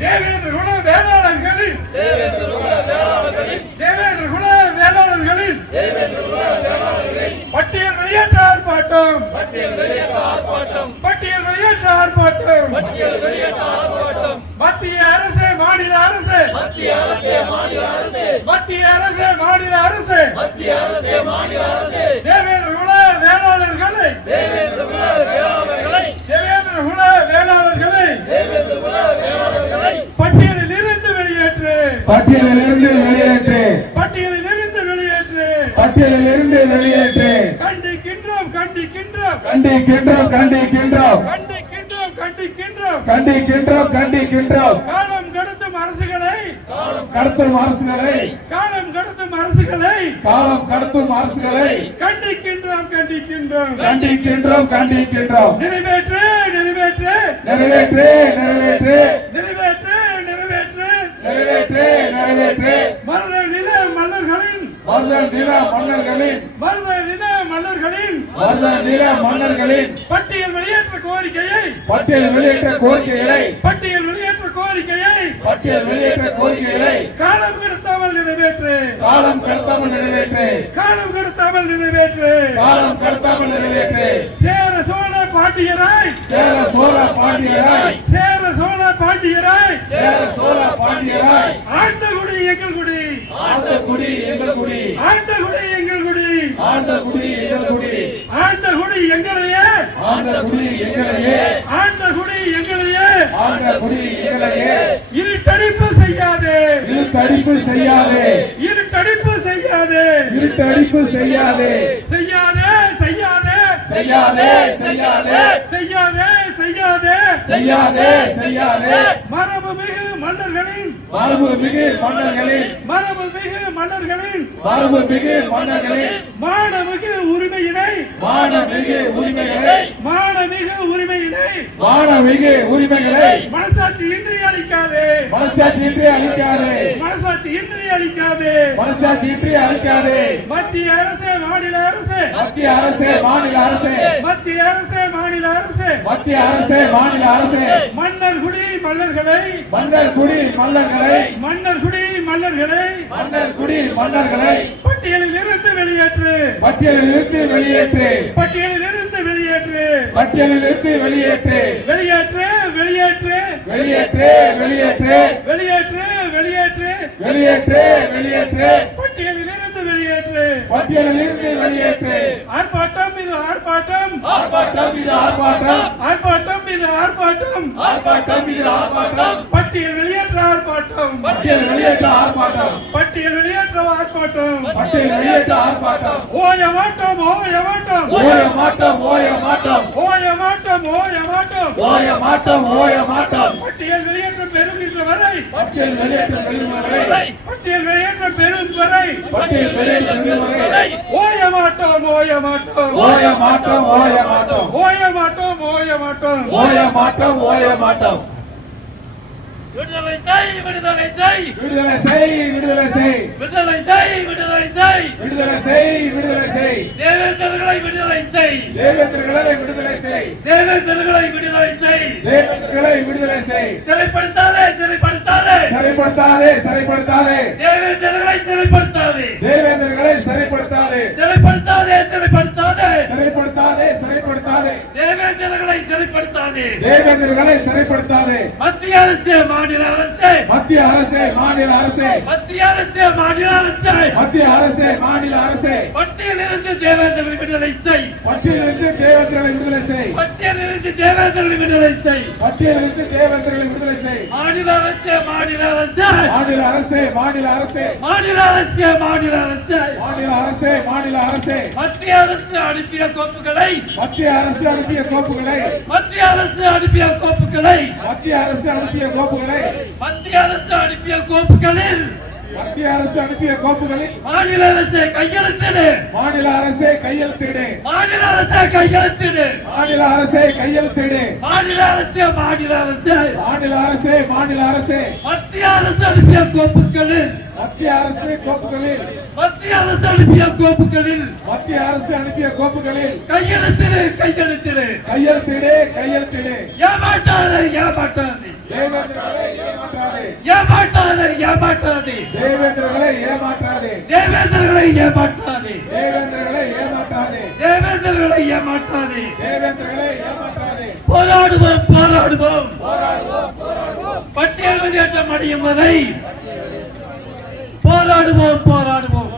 தேவேந்திர குல வேளாளர்களின் பட்டியல் வெளியேற்ற ஆர்ப்பாட்டம் மத்திய அரசு மாநில அரசு தேவேந்திர குல வேளாளர்களை பட்டியலில் இருந்து வெளியேற்று கண்டிக்கின்றோம் காலம் கடத்தும் அரசுகளை கண்டிக்கின்றோம் நிறைவேற்று மருத நில மன்னர்களின் பட்டியல் வெளியேற்ற கோரிக்கையை காலம் கடத்தாமல் நிறைவேற்று சேர சோழ பாண்டியராய் ஆண்ட குடி எங்கள் குடி இருட்டடிப்பு செய்யாதே மரபுமிகு மன்னர்களின் மானமிகு உரிமையினை மனசாட்சி இன்றி அளிக்காதே மத்திய அரசு மாநில அரசு மன்னர் குடி மல்லர்களை பட்டியலில் இருந்து வெளியேற்று ஆர்ப்பாட்டம் இது ஆர்ப்பாட்டம் பட்டியல் வெளியேற்ற ஆர்ப்பாட்டம் ஓய மாட்டோம் பட்டியல் வெளியேற்ற பெறுகின்ற வரை ஓய மாட்டோம் விடுதலை செய் தேவேந்திரர்களை விடுதலை செய் சிறைப்படுத்தாதே தேவேந்திரர்களை சிறைப்படுத்தாதே தேவேந்திரர்களை சிறைப்படுத்தாதே மத்திய அரசு மாநில அரசு பட்டியலிருந்து தேவேந்திரர்களை விடுதலை செய் மாநில அரசு மத்திய அரசு அனுப்பிய கோப்புகளை மத்திய அரசு அனுப்பிய கோப்புகளில் மத்திய அரசு அனுப்பிய கோப்புகளில் மாநில அரசே கையெழுத்திடு. மாநில அரசே கையெழுத்திடு. மாநில அரசே கையெழுத்திடு. மாநில அரசே கையெழுத்திடு. மாநில அரசே மாநில அரசே மாநில அரசே மாநில அரசே மத்திய அரசு அனுப்பிய கோப்புகளில் மத்திய அரசு கோப்புகளில் மத்திய அரசு அனுப்பிய கோப்புகளில் மத்திய அரசு அனுப்பிய கோப்புகளில் கையெழுத்திடு கையெழுத்திடு. கையெழுத்திடு கையெழுத்திடு. ஏமாற்றாதே ஏமாற்றாதே தேவேந்திரர்களை ஏமாற்றாதே. ஏமாற்றாதே ஏமாற்றாதே. தேவேந்திரர்களை ஏமாற்றாதே. தேவேந்திரர்களை ஏமாற்றாதே. தேவேந்திரர்களை ஏமாற்றாதே. தேவேந்திரர்களை ஏமாற்றாதே. தேவேந்திரர்களை ஏமாற்றாதே. போராடுவோம் போராடுவோம். போராடுவோம் போராடுவோம். பட்டியல் வெளியேற்றம் அடையும் வரை போராடுவோம் போராடுவோம்.